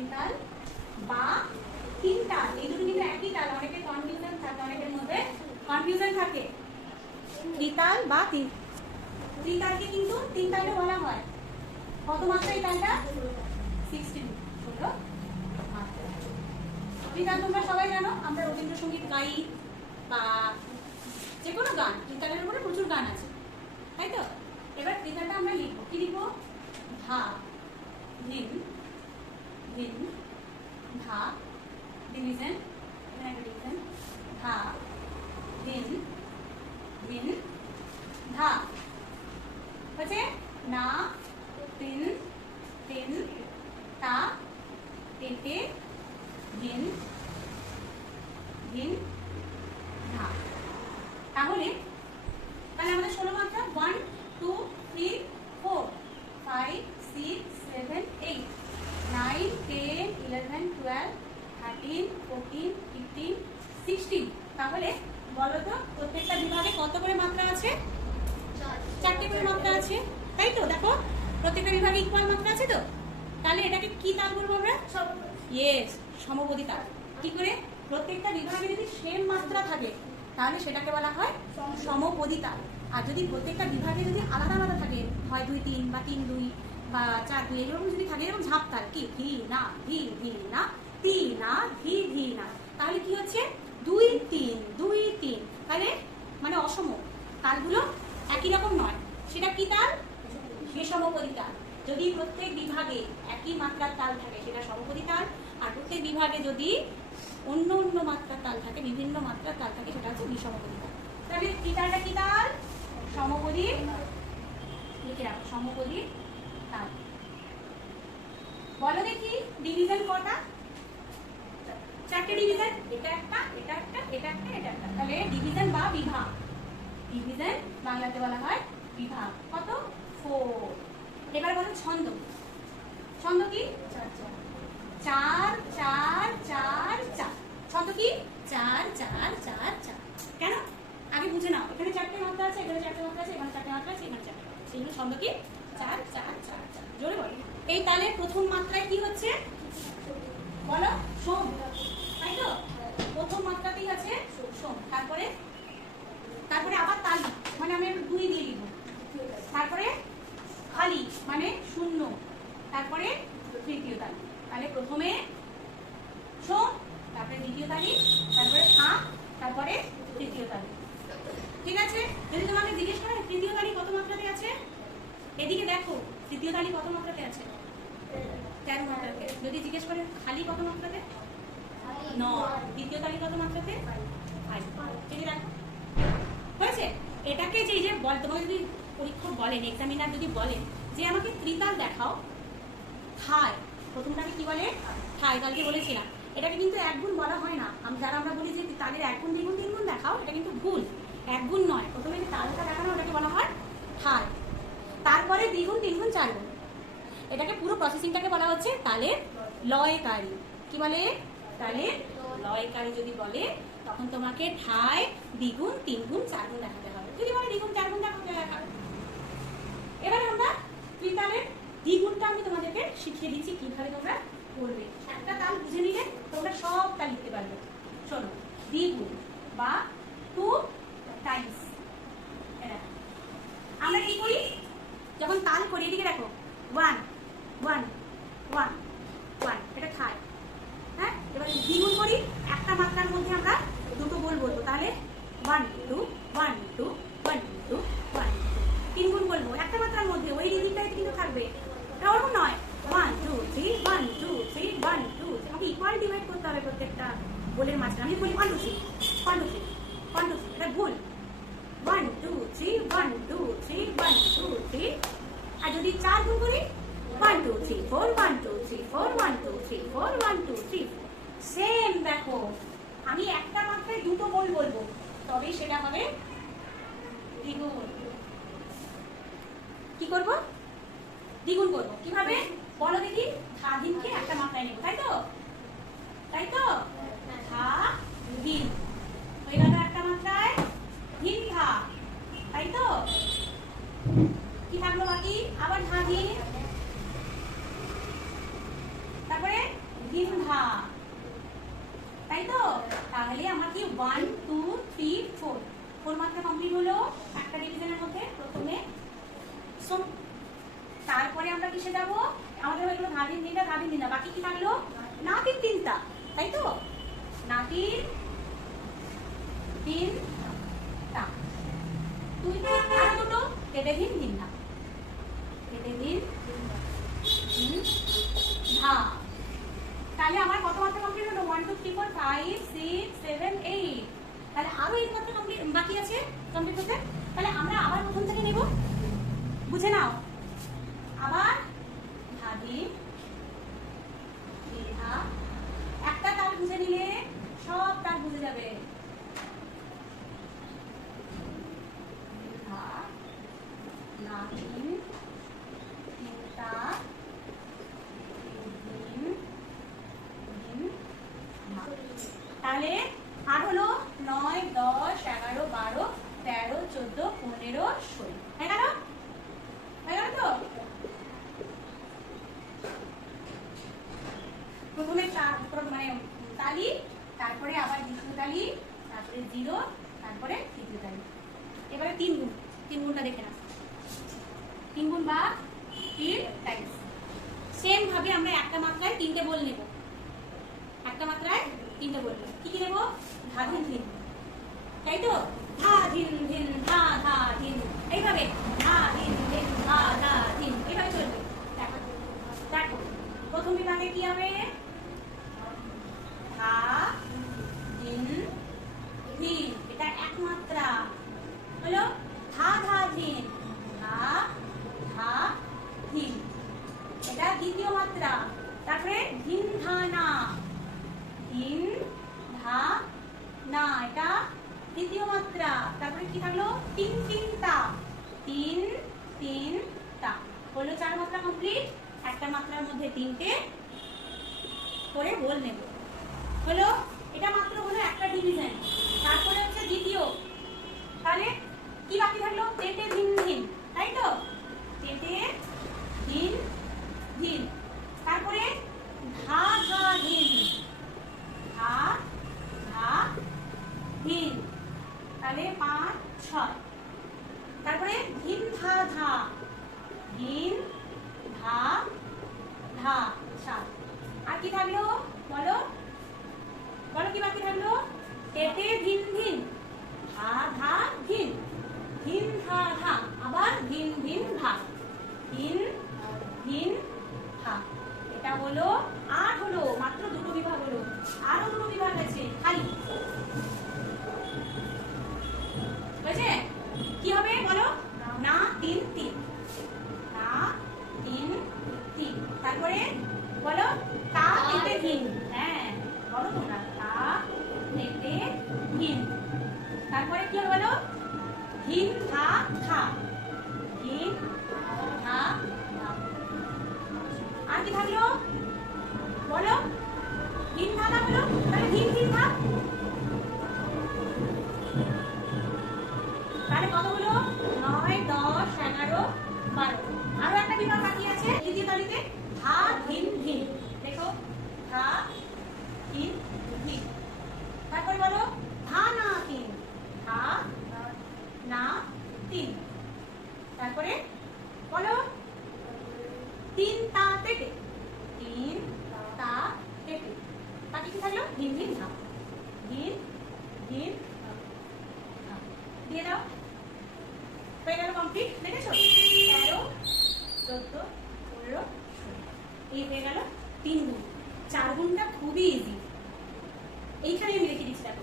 ত্রিতাল বা তিন তাল, এই দুটো কিন্তু একই তাল, অনেকের কনফিউশন থাকে, অনেকের মধ্যে কনফিউশন থাকে। ত্রিতাল বা তিন, ত্রিতালকে কিন্তু তিন তালে বলা হয়। কত মাত্রা এই তালটা? 16, 16 মাত্রা। ত্রিতাল তোমরা সবাই জানো, আমরা রবীন্দ্রসঙ্গীত গাই বা যে কোনো গান, ত্রিতালের উপরে প্রচুর গান আছে, তাই তো? এবার ত্রিতালটা আমরা লিখবো, কি লিখবো? ধা, ধিন, ধিন, ধা, ডিভিশন, এখানে একটা ডিভিশন, ধা, ধিন, ধিন, ধা, হচ্ছে না, তিন, তিন, তা, তেতে, ধিন, ধিন, ধা। তাহলে আমাদের 16 মাত্রা 1 2 3 4 5 6 7 8 9 10 11 12 13 14 15 16। তাহলে বলো তো প্রত্যেকটা বিভাগে কত করে মাত্রা আছে? 4টে করে মাত্রা আছে, তাই তো? দেখো প্রত্যেকটা বিভাগে ইকুয়াল মাত্রা আছে তো। তাহলে এটাকে কি তাল বলবো আমরা? ইয়েস, সমপদী তাল। কি করে? প্রত্যেকটা বিভাগে যদি সেম মাত্রা থাকে তাহলে সেটাকে বলা হয় সমপদী তাল। আর যদি প্রত্যেকটা বিভাগে যদি আলাদা আলাদা থাকে, হয় 2 3 বা 3 2 বা 4 2, এরকম যদি থাকে, এরকম ঝাঁপ তাল, কি ধি না ধি ধি না তি না ধি ধি না, তাহলে কি হচ্ছে? 2 3 2 3, তাহলে মানে অসম, তালগুলো একই রকম নয়। সেটা কি তাল? বিষমপদী তাল। যদি প্রত্যেক বিভাগে একই মাত্রার তাল থাকে সেটা সমপদী তাল, আর প্রত্যেক বিভাগে যদি অন্য অন্য মাত্রার তাল থাকে, বিভিন্ন মাত্রার তাল থাকে, সেটা হচ্ছে বিষমপদী তাল। তাহলে কি তালটা কি তাল? সমপদী, লিখে রাখো, সমপদী তাল। বলো দেখি ডিভিশন কটা? 4টে ডিভিশন, এটা একটা, এটা একটা, এটা একটা, এটা একটা। তাহলে ডিভিশন বা বিভাগ, ডিভিশন বাংলাতে বলা হয় বিভাগ। কত? 4। এবার বলো ছন্দ। ছন্দ কি? 4 4 4 4। ছন্দ কি? 4 4 4 4। কেন? আগে বুঝে নাও, এখানে 4টে মাত্রা আছে, এখানে 4টে মাত্রা আছে, এখানে 4টে মাত্রা আছে, এখানে 4টে মাত্রা আছে। এইগুলো ছন্দ কি? 4 4 4 4। জোরে বলো। এই তালে প্রথম মাত্রায় কি হচ্ছে? বলো, সোম, তাই তো? প্রথম মাত্রাতেই আছে সোম। তারপরে আবার তালি, মানে আমি 2 দিয়ে দিব। তারপরে খালি মানে শূন্য, তারপরে তৃতীয় তালি। তাহলে প্রথমে সোম, তারপরে দ্বিতীয় তালি, তারপরে খা, তারপরে তৃতীয় তালি। ঠিক আছে? যদি তোমাকে জিজ্ঞেস করে তৃতীয় তালি কত মাত্রাতে আছে, এদিকে দেখো, তৃতীয় তালি কত মাত্রাতে আছে? 13 মাত্রাতে। যদি জিজ্ঞেস করে খালি কত মাত্রাতে? 9। দ্বিতীয় তালি কত মাত্রাতে? 5। ঠিক আছে, হয়েছে? এটাকে যে বল, তোমাকে যদি পরীক্ষক বলেন, এক্সামিনার যদি বলেন যে আমাকে ত্রিতাল দেখাও, ঠায়, প্রথমটাকে কি বলে? ঠায়। কালকে বলেছিলাম এটাকে কিন্তু 1 গুণ বলা হয় না। আমরা বলি যে তাদের 1 গুণ 2 গুণ 3 গুণ দেখাও, এটা কিন্তু ভুল। 1 গুণ নয়, প্রথমে যে তালটা দেখানো ওটাকে বলা হয় ঠায়। তারপরে 2 গুণ 3 গুণ 4 গুণ, এটাকে পুরো প্রসেসিংটাকে বলা হচ্ছে তালের লয়কারী। কি বলে? তালের লয়কারী যদি বলে তখন তোমাকে ঠায় 2 গুণ 3 গুণ 4 গুণ দেখাতে হবে। যদি বলে 2 গুণ 4 গুণ দেখাবে। এবার আমরা ত্রিতালের দ্বিগুণটা আমি তোমাদেরকে শিখিয়ে দিচ্ছি কিভাবে তোমরা করবে। একটা তাল বুঝে নিলে তোমরা সব তাল লিখতে পারবে। শোনো, দ্বিগুণ বা 2 টাইমস। আমরা কি করি যখন তাল করি? এদিকে দেখো, 1 1 1 1, এটা ঠায়। হ্যাঁ, এবার দ্বিগুণ করি, একটা মাত্রার মধ্যে আমরা দুটো গোল বলবো, তাহলে 1 2 1 2 1 2 1 2। 3 গুণ বলবো একটা মাত্রার মধ্যে, ওই রিডিংটাই কিন্তু থাকবে, ওরকম নয় 1 2 3 1 2 3 1 2। আমাকে ইকুয়াল ডিভাইড করতে হবে প্রত্যেকটা গোলের মাঝখানে। আমি বলি 1 2 3 1 2 3 1 2 3, এটা ভুল। 1 2 3 1 2 3 1 2 3। আর যদি 4 গুণ করি 1 2 3 4 1 2 3 4 1 2 3 4 1 2 3 4। সেম দেখো, আমি একটা মাত্রায় দুটো গোল বলবো, তবেই সেটা হবে দ্বিগুণ। কি করব? দ্বিগুণ করব। কিভাবে বলো দেখি? ধা ধিনকে একটা মাত্রায় নেব, তাই তো? তাই তো? ধা ধিন হয়ে গেল একটা মাত্রায়, ধিন ধা, তাই তো? কি থাকলো বাকি? আবার ধা ধিন, তারপরে ধা, তাই তো? তাহলে আমরা কি 1 2 3 4 4 মাত্রা কমপ্লিট হলো একটা ডিভিশনের মধ্যে প্রথমে। তারপরে আমরা কিসে যাব? আমাদের হয়ে গেল ধাদিন তিনটা, বাকি কি থাকলো? নাতির তিনটা, তাই তো? নাতির তিনটা, তুই আর দুটো কেটে দিন না, কেটে দিন ধা। তাহলে আমার কত মাত্রা কমপ্লিট হলো? 1 2 3 4 5 6 7 8। তাহলে আরো 8 মাত্রা কমপ্লিট বাকি আছে কমপ্লিট হতে। তাহলে আমরা আবার প্রথম থেকে নেব, বুঝে নাও। আবার ধাদিন ধা, একটা তাল বুঝে নিলে সব তাল বুঝে যাবে। ধা, নাতিন তিনটা, তাহলে আর হলো 9 10 11 12 13 14 15 16 হয়ে গেল তো? প্রথমে মানে তালি, তারপরে আবার দ্বিতীয় তালি, তারপরে 0, তারপরে তৃতীয় তালি। এবারে 3 গুণটা দেখে না, 3 গুণ বা 3 টাইমস। সেম ভাবে আমরা একটা মাত্রায় 3টে বল নেব, একটা মাত্রায় 3টে বল। কি কি নেব? ধা ধিন ধিন, তাই তো? ধা ধিন ধিন ধা ধা ধিন, এইভাবে ধা ধিন ধিন ধা ধা ধিন, এইভাবে চলবে। দেখো প্রথম বিভাগে কি হবে? ধা ধিন ধিন, এটা এক মাত্রা হলো। ধা ধা ধিন, ধা ধা ধিন, এটা দ্বিতীয় মাত্রা। তারপরে ধিন ধা না, ধিন ধা না, এটা তৃতীয় মাত্রা। তারপরে কি থাকলো? তিন তিনটা, তিন তিনটা হলো 4 মাত্রা কমপ্লিট। একটা মাত্রার মধ্যে 3টে করে বল নেব, হলো। এটা মাত্র হলো একটা ডিভিশন। তারপরে হচ্ছে দ্বিতীয়। তাহলে কি বাকি থাকলো? তেটে ধিন ধিন, তাই তো? তেটে ধিন ধিন, তারপরে ধা ধা ধিন, ধা ধা ধিন, তাহলে 5 6। তারপরে ধিন ধা ধা, ধিন ধা ধা 7। আর কি থাকলো বলো? বলো কি বাকি থাকলো? তেটে ধিন ধিন, ধা ধা ধিন, ধিন ধা ধা, আবার ধিন ধিন ধা, ধিন ধিন ধা। এটা হলো 8 হলো, মাত্র 2টো বিভাগ হলো। আরো 2টো বিভাগ আছে খালি, বুঝেছে? কি হবে বলো? না 3 3, না 3 3। তারপরে বলো তা তেটে ধিন, হ্যাঁ বলো তোমরা, তা তেটে ধিন। তারপরে কি হবে বলো? ধিন ধা ধা, ধিন ধা ধা। আর কি থাকলো বলো? ধিন ধা ধা হলো, তাহলে ধিন ধিন ধা। তাহলে কত হলো? 9 10 11 12। আরো একটা বিভাগ বাকি আছে দ্বিতীয় তালিতে, ধা ধিন ধিন। দেখো ধা ধিন ধিন। তারপরে বলো ধা না 3, ধা না 3। তারপরে বলো 3 তা তেটে, 3 তা তেটে। বাকি কি থাকলো? ধিন ধিন ধা, ধিন ধিন ধা। দিয়ে দাও, হয়ে গেল কমপ্লিট। দেখেছো? 13 14 15 16, এই হয়ে গেল 3 গুণ। 4 গুণটা খুবই ইজি, এইখানে আমি লিখে দিচ্ছি। দেখো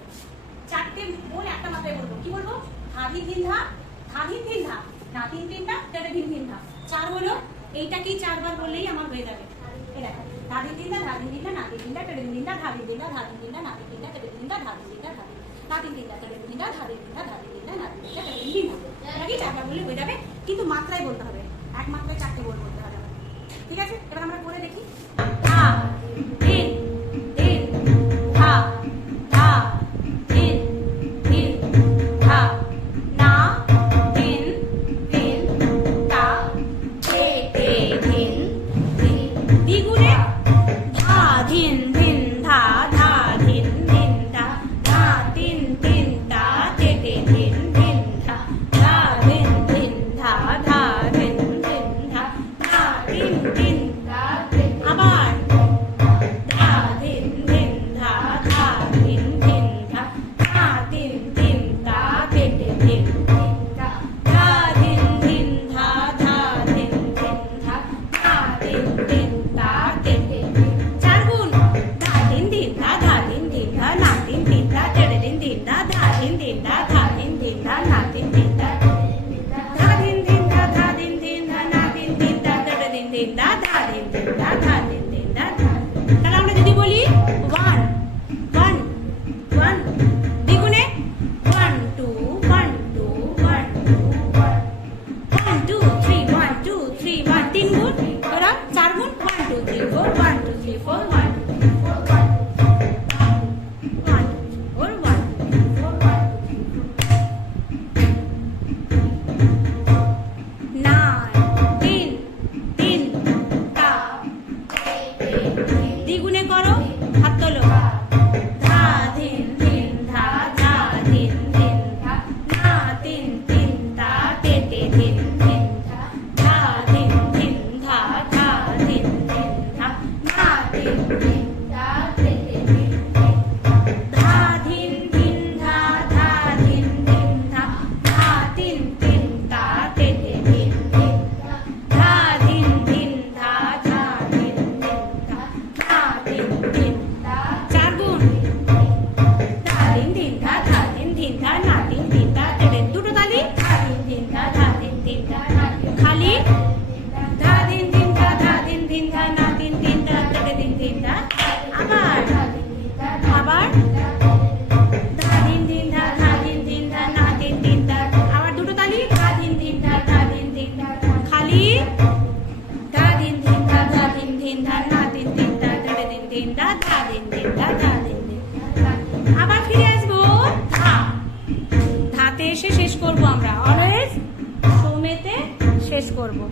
4টে বল একটা মাত্রায় বলবো। কি বলবো? ধা ধিন ধিন ধা, ধা ধিন ধিন ধা, না 3 3টা, তেটে ধিন ধিন ধা। 4 হলো, এইটাকেই 4 বার বললেই আমার হয়ে যাবে। এই দেখো ধা ধিন ধিন ধা, ধা ধিন ধিন ধা, না 3 3টা, তেটে ধিন ধিন ধা, ধা ধিন ধিন ধা, ধা ধিন ধিন ধা, না 3 3টা, তেটে ধিন ধিন ধা, ধা ধিন ধিন ধা, ধা ধিন, না 3 3টা, তেটে ধিন ধিন ধা, ধা ধিন ধিন ধা, ধা ধিন ধিন ধা, না 3 3টা, তেটে ধিন ধিন ধা। এটাকেই 4 বার বললে হয়ে যাবে, কিন্তু মাত্রায় বলতে হবে। এক মাত্রায় 4টে বল বলতে হবে। ঠিক আছে? এবার আমরা করে দেখি। ধা ধিন ধিন ধা, ধা ধিন ধিন ধা, না ধিন ধিন তা, তেটে ধিন ধিন। দ্বিগুণে ধা ধিন ধিন তিন ধা খালি ধা দিন দিন ধা ধা দিন দিন ধা না তিন তিন ধা ধরে দিন দিন ধা আবার আবার ধা দিন দিন ধা ধা দিন দিন ধা না তিন তিন ধা আবার দুটো তালি ধা দিন দিন ধা ধা দিন দিন ধা খালি ধা দিন দিন ধা ধা দিন দিন ধা না তিন তিন ধা ধরে দিন দিন ধা ধা দিন দিন ধা ধা দিন দিন আবার ফিরে আসবো ধা ধাতে এসে শেষ করবো আমরা অলওয়েজ সোমেতে শেষ করবো।